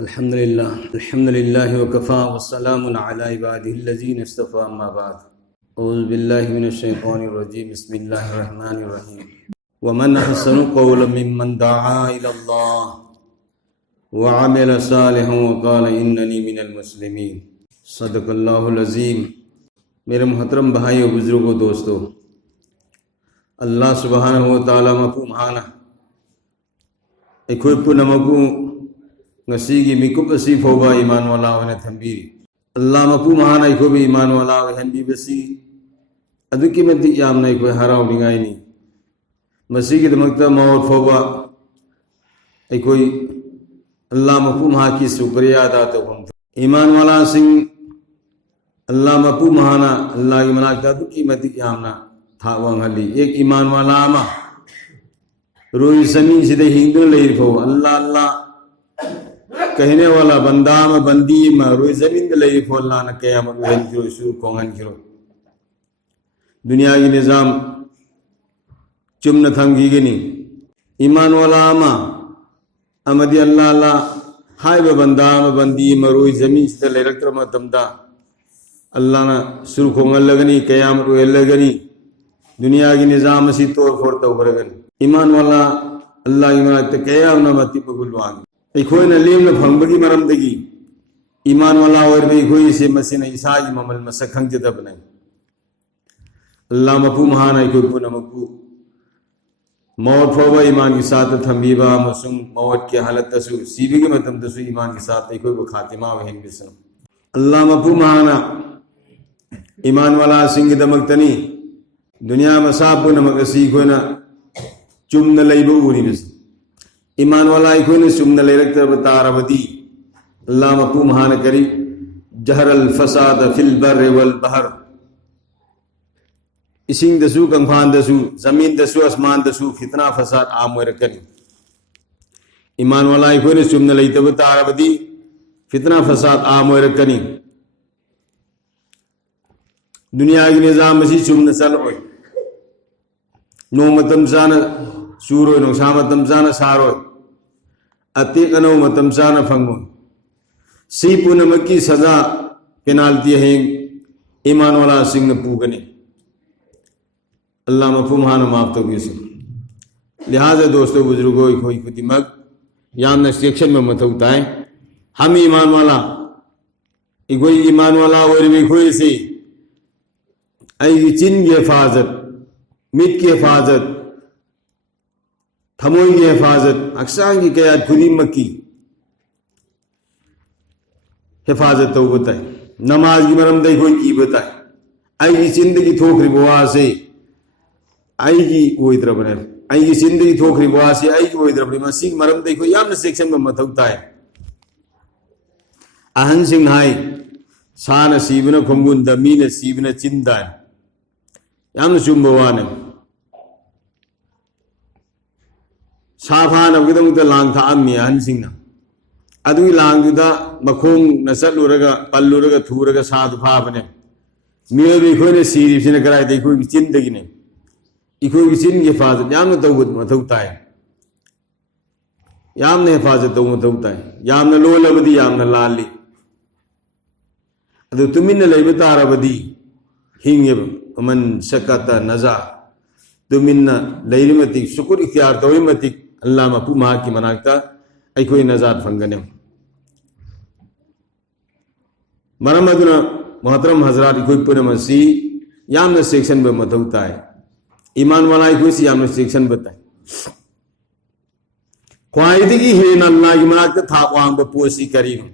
الحمد لله وكفى والسلام على عباده الذين اصطفى أما بعد أعوذ بالله من الشيطان الرجيم بسم الله الرحمن الرحيم ومن أحسن قولا ممن دعا إلى الله وعمل صالحا وقال إنني من المسلمين صدق اللہ العظیم۔ میرے محترم بھائیو، بزرگوں، دوستو، اللہ سبحانہ و تعالی مفہوم ہانا ایکوئی پنمکو نسیگی مکوب اسی فوبا ایمان والا ونے تھمبیری اللہ مفہوم ہانا ایکوئی بھی ایمان والا وہن بی بسی ادوکی مدی یامنا ایکوئی حراو نگائی نی مسیگی دمکتا موت فوبا ایکوئی اللہ مفہوم ہا کی سکریہ داتا ہونتا ایمان والا سنگ اللہ مفہوم ہانا اللہ کی ملاکتا دوکی مدی یامنا تھا وانگلی ایک ایمان والا آما روی زمین سے دے ہنگل لیر فو اللہ اللہ کہنے والا بندام بندی ما روی زمین دے لیر فو اللہ نا قیامت وہن کرو شروع کونگن کرو دنیا کی نظام چمنا تھنگی گنی ایمان والا آما امدی اللہ اللہ ہائے بندام بندی ما روی زمین سے دے لیر اکتر مدمدہ اللہ نا شروع کونگن لگنی قیامت وہن لگنی دنیا کی نظام اسی طور فورتا ورگن ایمان والا اللہ کی مراکتا کیا انہا ماتی پگلوان ایکھوئی نلیم نفہنگ بگی مرم دگی ایمان والا اور بھی ایکھوئی سے مسین عیسائی ممل مسکھنگ جدب نہیں اللہ مفہوم ہانا ایکھوئی پونا مکو موت فوبا ایمان کی ساتھ تھمبیبا مسنگ موت کی حالت تسو سیبی کے متم تسو ایمان کی ساتھ ایکھوئی بخاتمہ وہن بسنم اللہ مفہوم ہانا ایمان والا سنگ دمکتنی دنیا مساپو نمک سیکھوئی نا چمن لیبو اوری بس ایمان والا ایکھوئی نا چمن لیرکتر بتارا بدی اللہ مفہوم ہانا کری جہر الفساد فی البر والبحر اسنگ دسو کنفان دسو زمین دسو اسمان دسو فتنہ فساد آموی رکنی ایمان والا ایکھوئی نا چمن لیتر بتارا بدی فتنہ فساد آموی رکنی دنیا کی نظام مسی چمن سل ہوئی نومتم سانا سوروی نوشامتم سانا ساروی اتیق نومتم سانا فنگوی سیپو نمکی سزا پینالتی ہیں ایمان والا سنگ پوگنے اللہ مفہوم ہانا مافتو گیسو لہذا دوستو بزرگو ایکھوئی کتی مگ یامنا سیکشن میں متوتا ہے ہم ایمان والا ایکھوئی ایمان والا اور ایکھوئی سے ایگی چن کی حفاظت مٹ کی حفاظت تھموئی کی حفاظت اکسان کی قیاد خودیم مکی حفاظت تو بتائے نماز کی مرم دے کوئی کی بتائے آئی کی زندگی تھوکری بوا سے آئی کی وہ ادھر بنے آئی کی زندگی تھوکری بوا سے آئی کی وہ ادھر بنے مسیح مرم دے کوئی یامن سیکشن میں متوتا ہے اہن سنگ ہائی سان سیبنا کھنگون دمین سیبنا چندائن یامن چنبوانے صافان ابگدہ مکتا لانگ تھا امی اہن سنگنا ادوی لانگ دا مکھونگ نسل رگا پلو رگا تھو رگا ساتھ پھاپنے میو بھی کوئی نے سیریف سے نکرائی دے کوئی کی چندگی نے ایکوئی کی چند کی حفاظت یامن توبت متوتا ہے یامن حفاظت تو متوتا ہے یامن لو لبدی یامن لالی ادو تمین لیبتا ربدی ہنگب ومن سکتا نزا تمین لیلمتی شکر اختیار تویمتی اللہ مفہوم ہاں کی مناکتا ایکوئی نزاد فنگنے مرمدنا محترم حضرات ایکوئی پورے مسیح یامن سیکشن میں متوتا ہے ایمان والا ایکوئی سی یامن سیکشن بتائے خواہدگی ہین اللہ کی مناکتا تھا وہاں بپوسی کریم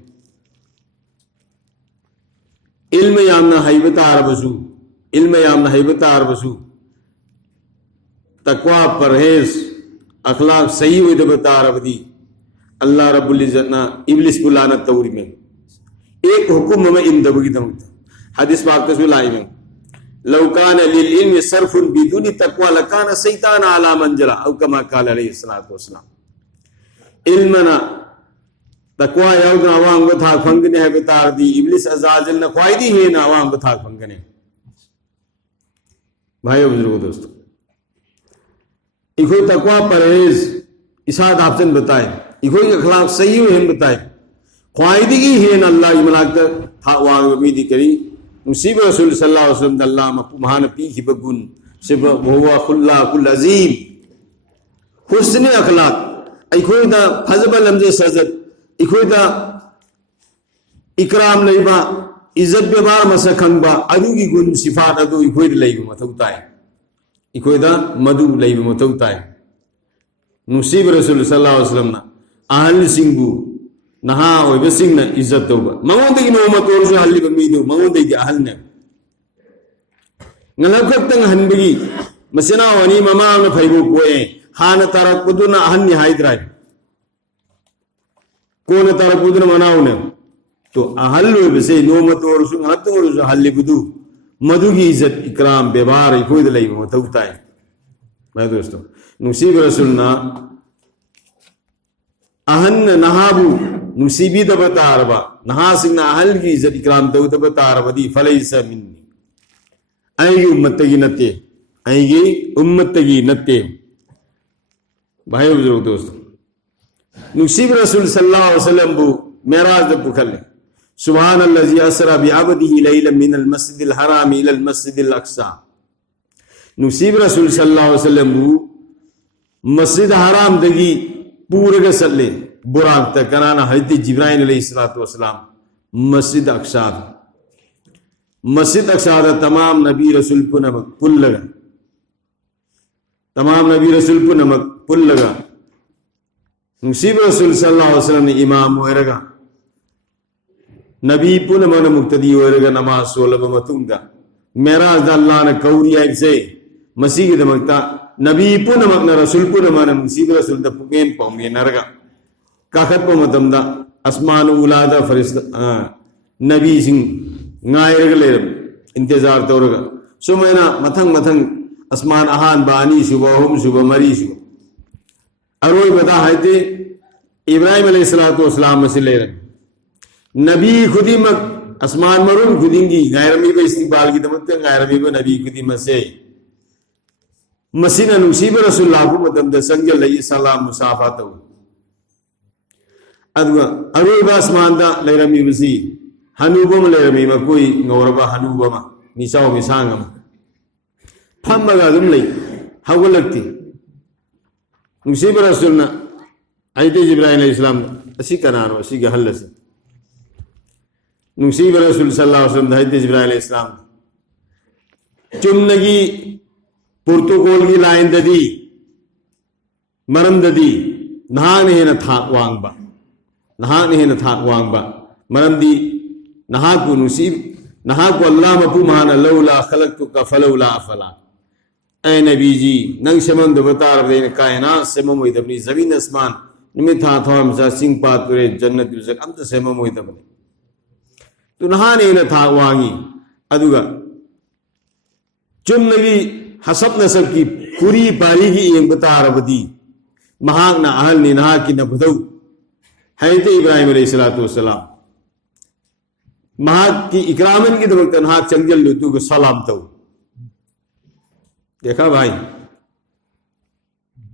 علم یامنا حیبت عربسو علم یامنا حیبت عربسو تقوی پرہیز اخلاق صحیح ہوئی دبتا عرب دی اللہ رب العزت نا ابلیس کو لعنت توری میں ایک حکم میں اندبگی دمتا حدیث پاک تسویل آئی میں لو کان للعلم صرف بدون تقوی لکان سیطان علی منجلہ او کما قال علیہ السلام علمنا تقوی یودنا آوان بتھاک فنگنے ہے بتار دی ابلیس عزازل نا خواہدی ہے نا آوان بتھاک فنگنے بھائیو بزرگو دوستو ایکھوئی تقوی پرہیز اساد آپسن بتائے ایکھوئی اخلاق صحیح ہوئے ہم بتائے خواہدگی ہے اللہ مناکتا تھا وہاں میدی کری نصیب رسول صلی اللہ علیہ وسلم اللہ مہان پی کی بگن صبح وہوا خلاق العظیم حسن اخلاق ایکھوئی دا حضب لمز سزد ایکھوئی دا اکرام لیبا عزت بیبار مسخنگ با ادو کی گن صفات ادو ایکھوئی دا لیبا متوتا ہے ایکھوئی دا مدو لیبا متوتا ہے نصیب رسول صلی اللہ علیہ وسلم نا اہل سنگو نہا ہوئی بسنگ نا عزت توبا مغون دے کی نومت ورسو حلی بمیدو مغون دے کی اہل نے نلکت تنگ ہنبگی مسنا وانی ممام نا پھائیبو کوئے خان تارک بدونا اہل نہایت رائی کون تارک بدونا مناو نے تو اہل ہوئی بسے نومت ورسو نلکت ورسو حلی بدو مدو کی عزت اکرام بیبار ایکوئی دلائی متوتا ہے میں دوستو نصیب رسولنا اہن نہابو نصیبی دبتا عربا نہا سنگنا اہل کی عزت اکرام دبتا عربا دی فلیسا منی آئیں گی امت تگی نتے آئیں گی امت تگی نتے بھائی بزرگ دوستو نصیب رسول صلی اللہ علیہ وسلم بو معراج دب کھلے سبحان اللذی اسرا بعبدہ لیلا من المسجد الحرام الى المسجد الاقصى نصیب رسول صلی اللہ علیہ وسلم بو مسجد حرام دگی پورے کے سلے براق تک کنانا حضرت جبرائیل علیہ السلام مسجد اقصی مسجد اقصی تمام نبی رسول پر نمک پل لگا تمام نبی رسول پر نمک پل لگا نصیب رسول صلی اللہ علیہ وسلم نے امام ہوئے رگا نبی پر نمک مقتدی ہوئے رگا نماز سولب متونگا معراج دا اللہ نے کوری ایک سے مسیح کی دمکتا نبی پر نمک نا رسول پر نمک نصیب رسول دا پکین پاؤنگی نرگا کاخت پا متم دا اسمان اولادا فرست نبی سنگ نائر گلے انتظار تو رگا سو میں نا متھنگ اسمان احان بانی شبہ ہم شبہ مری شبہ اروئی بتا حیدے ابراہیم علیہ السلام مسیح لے رہے نبی خودی مک اسمان مرون خودینگی غیر رمی با استقبال کی دمکتا غیر رمی با نبی خودی مسیح مسیح نصیب رسول اللہ کو متم دا سنگ علیہ السلام مسافات ہو اروئی با اسمان دا لے رمی بسی حنوبم لے رمی ما کوئی غوربا حنوبما نساو مسانگم پھم مگا دم لئی حول لگتی نصیب رسولنا حضرت جبرائیل علیہ السلام اسی کنارو اسی کے حل سے نصیب رسول صلی اللہ علیہ وسلم حضرت جبرائیل علیہ السلام چمنگی پرتوکول کی لائن ددی مرم ددی نہان ہے نہ تھا وانگ با نہان ہے نہ تھا وانگ با مرم دی نہا کو نصیب نہا کو اللہ مپو مانا لولا خلقتک فلولا فلا اے نبی جی ننگ شمن دو بتا رب دین کائنات سمم ہوئی دبنی زمین اسمان نمی تھا تھا ہمسا سنگ پات پرے جنت یوزک ام تو سمم ہوئی دبنی تو نہان ہے نہ تھا وانگی ادوگا چم نبی حسب نسب کی پوری پاری کی ایک بتا رب دی مہاگ نہ اہل نے نہا کی نہ بدو حضرت ابراہیم علیہ السلام مہاگ کی اکرامن کی دمک تنہا چنگل لتو کو سلام تو دیکھا بھائی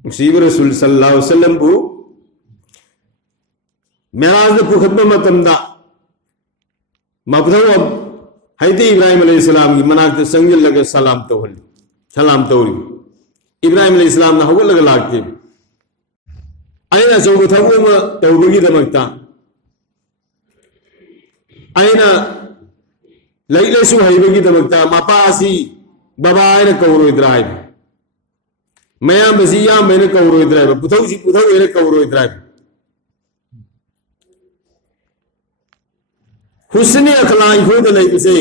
نصیب رسول صلی اللہ علیہ وسلم کو معراج کو خطبہ متمدا مبدو اب حضرت ابراہیم علیہ السلام کی مناکت سنگل لگے سلام تو ہولی سلام تو ہولی ابراہیم علیہ السلام نے حول لگا لاکتے اینا چوکو تھا وہ توبگی دمکتا اینا لیلے سو حیبگی دمکتا مپاسی بابا اینا کورو ادرائیم میاں بزیام میں نے کورو ادرائیم پتھو سی پتھو اینا کورو ادرائیم حسن اخلاق خود نہیں اسے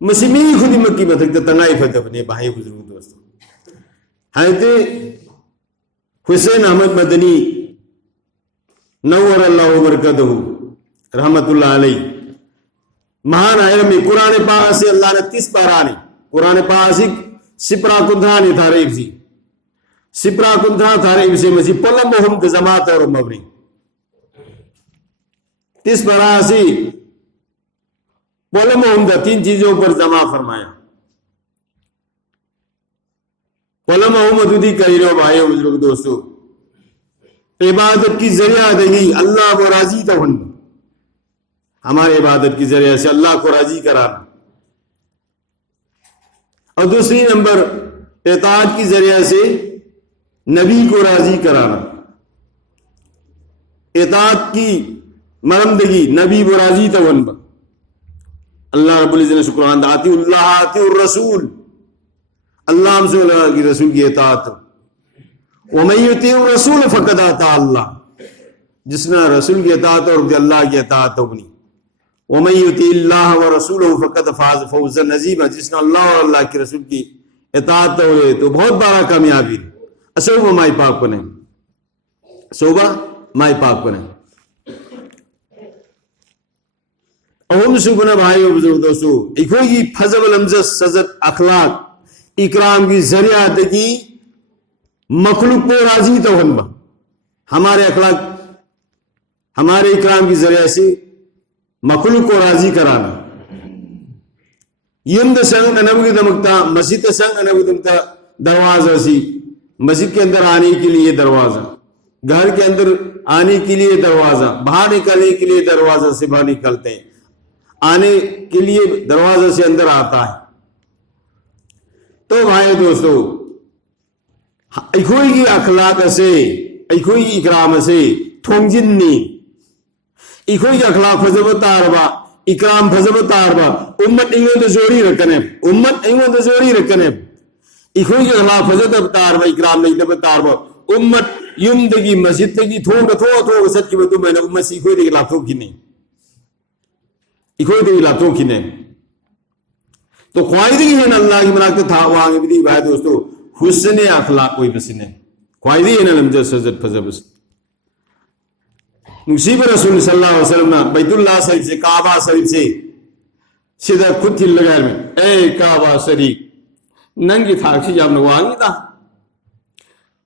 مسیمی خودی مکی متک تنگائی فتح اپنے بھائی بزرگ دوستوں حضرت حسین احمد مدنی نور اللہ وبرکتہ رحمت اللہ علیہ مہان آئرمی قرآن پاک سے اللہ نے 30 پارانی قرآن پاک سے سپرا کندھانی تھاریب سی سپرا کندھا تھاریب سے مسی پلم محم تزمات اور مبری 30 پاراسی پلم محم دا 3 چیزوں پر جمع فرمایا پلم محمد دی کہی رہو بھائیو بزرگ دوستو عبادت کی ذریعہ دے گی اللہ و راضی تا ہن ہمارے عبادت کے ذریعے سے اللہ کو راضی کرانا، اور دوسری نمبر اطاعت کے ذریعے سے نبی کو راضی کرانا. اطاعت کی مرمدگی نبی و راضی تون اللہ رب العزت نے شکران دا آتی اللہ آتی الرسول، اللہ ہم سے اللہ کی رسول کی اطاعت. وَمَن يُطِعِ الرَّسُولَ فَقَدْ أَطَاعَ اللَّهَ، جس نے رسول کی اطاعت اور اللہ کی اطاعت اپنی. وَمَن يُطِعِ اللَّهَ وَرَسُولَهُ فَقَدْ فَازَ فَوْزًا عَظِيمًا، جس نے اللہ اور اللہ کے رسول کی اطاعت ہوئے تو بہت بڑا کامیابی. صوبہ مائی پاک کو نہیں، صوبہ مائی پاک کو نہیں. اہم سکونہ بھائی و بزرگ دوستو، ایکوئی کی فضل الامزت سزت اخلاق اکرام کی ذریعہ تکی مخلوق کو راضی تو ہنبا، ہمارے اخلاق ہمارے اکرام کی ذریعہ سے مخلوق کو راضی کرانا. یم دا سنگ انبگی دمکتا مسجد سنگ انبگی دمکتا دروازہ سی، مسجد کے اندر آنے کے لیے دروازہ، گھر کے اندر آنے کے لیے دروازہ، باہر نکلنے کے لیے دروازہ سے باہر نکلتے ہیں، آنے کے لیے دروازہ سے اندر آتا ہے. تو بھائی دوستو، ایکوئی کی اخلاق سے ایکوئی کی اکرام سے تھونگ جننی، ایکوئی کی اخلاق فضب تاربا اکرام فضب تاربا امت انگوں تو زوری رکھنے، امت انگوں تو زوری رکھنے. ایکوئی کی اخلاق فضب تاربا اکرام نہیں تب تاربا امت یم دگی مسجد تگی تھوگ تھوگ سچ کی بتو میں نے امت سے ایکوئی دگی لاتوں کی نہیں، ایکوئی دگی لاتوں کی نہیں. تو قائدی ہے نا اللہ کی مناکت تھا وہاں بھی دی بھائی دوستو حسن اخلاق کوئی بسنے قائدی ہے نا لمجد سزد فضب سے. نصیب رسول صلی اللہ علیہ وسلم نا بیت اللہ شریف سے کعبہ شریف سے سیدھا خود تھی لگا میں اے کعبہ شریف ننگی تھاکسی جاب نوانگی تھا،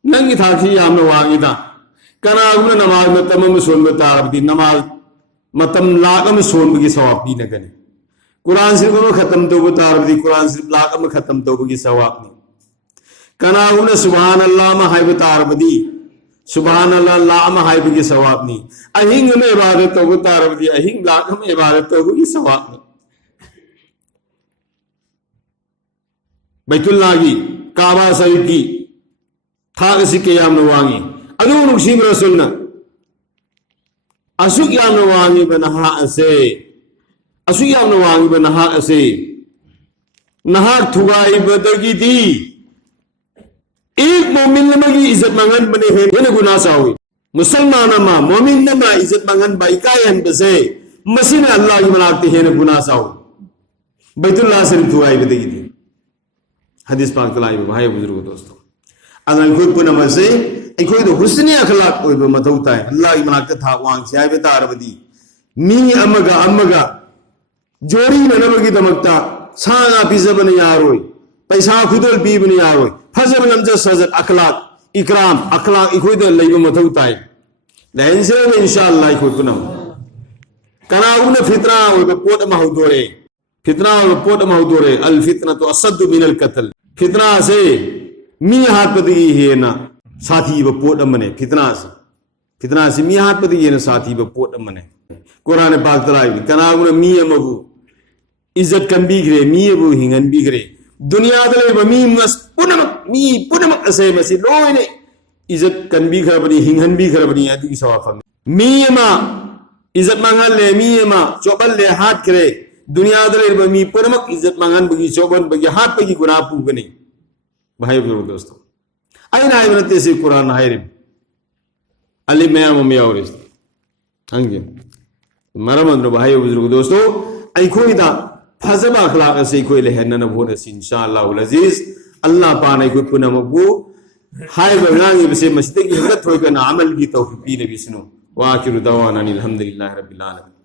ننگی تھاکسی جاب نوانگی تھا. کنا اگنا نماز میں تمام سون بتا رب دی نماز متم لاغم سون بگی ثواب بھی نہ کرنے. قرآن شریف میں ختم تو بتا رب دی قرآن شریف لاغم ختم تو بگی ثواب نہیں. کنا اگنا سبحان اللہ مہائی بتا رب دی سبحان اللہ لا مہائی بگی ثواب نہیں. اہنگ میں عبادت تو بتا رب دی اہنگ لاغم عبادت تو بگی ثواب نہیں. بیت اللہ کی کعبہ شریف کی تھاک سی قیام نوانگی ادو نقشیب رسولنا اسو قیام نوانگی بنہا اسے اسو قیام نوانگی بنہا اسے نہار تھگائی بدگی دی. ایک مومن نمگی عزت منگن بنے ہیں یہ گناہ سا ہوئی. مسلمان اما مومن نما عزت منگن بائکائی ہم بسے مسیح اللہ کی مناکتے ہیں گناہ سا ہوئی. بیت اللہ صرف تھگائی بدگی دی. حدیث پاک تلائی بھائی بزرگ دوستو، اگر کوئی پنہ مسے کوئی تو حسن اخلاق کوئی مت ہوتا ہے اللہ کی مناکت تھا وہاں سے آئے بتا رب دی می امگا جوڑی نمگی دمکتا سانا پیزا بنی آروئی پیسہ خودل پی بنی آروئی فضل نمجد سزد اخلاق اکرام اخلاق کوئی تو اللہ کی مت ہوتا ہے. لیکن سے انشاءاللہ کوئی پنہ ہو کنا اگنا فتنہ ہوئی پوٹ محدورے فتنہ ہوئی پوٹ محدورے الفتنہ تو اسد من القتل. فتنہ سے می ہاتھ پتگی ہے نا ساتھی وہ پوٹ امنے فتنہ سے می ہاتھ پتگی ہے نا ساتھی وہ پوٹ امنے. قرآن پاک تلائی بھی کناغنا می امگو عزت کن بیگرے می ابو ہنگن بیگرے دنیا دلے با می مس پنمک اسے مسی لوئنے عزت کن بیگر بنی ہنگن بیگر بنی ادو کی سوا فرمی. می اما عزت مانگان لے می اما چوبل لے ہاتھ کرے دنیا دلے با می پنمک عزت مانگان بگی چوبل بگی ہاتھ پگی گناہ پو بنی. بھائی بزرگ دوستو این آئی بنتے سے قرآن حیرم علی میاں ممیاں اور اس ہنگی مرمند رو بھائی بزرگ دوستو ای کوئی دا فضب اخلاق سے کوئی لہرنا نبھونا سی انشاءاللہ العزیز اللہ پانا کوئی پنہ مبو ہائی بغانگی بسے مشتے کی حضرت ہوئی کنا عمل کی توفیقی نبی سنو وآخر دعوانا الحمدللہ رب العالمين.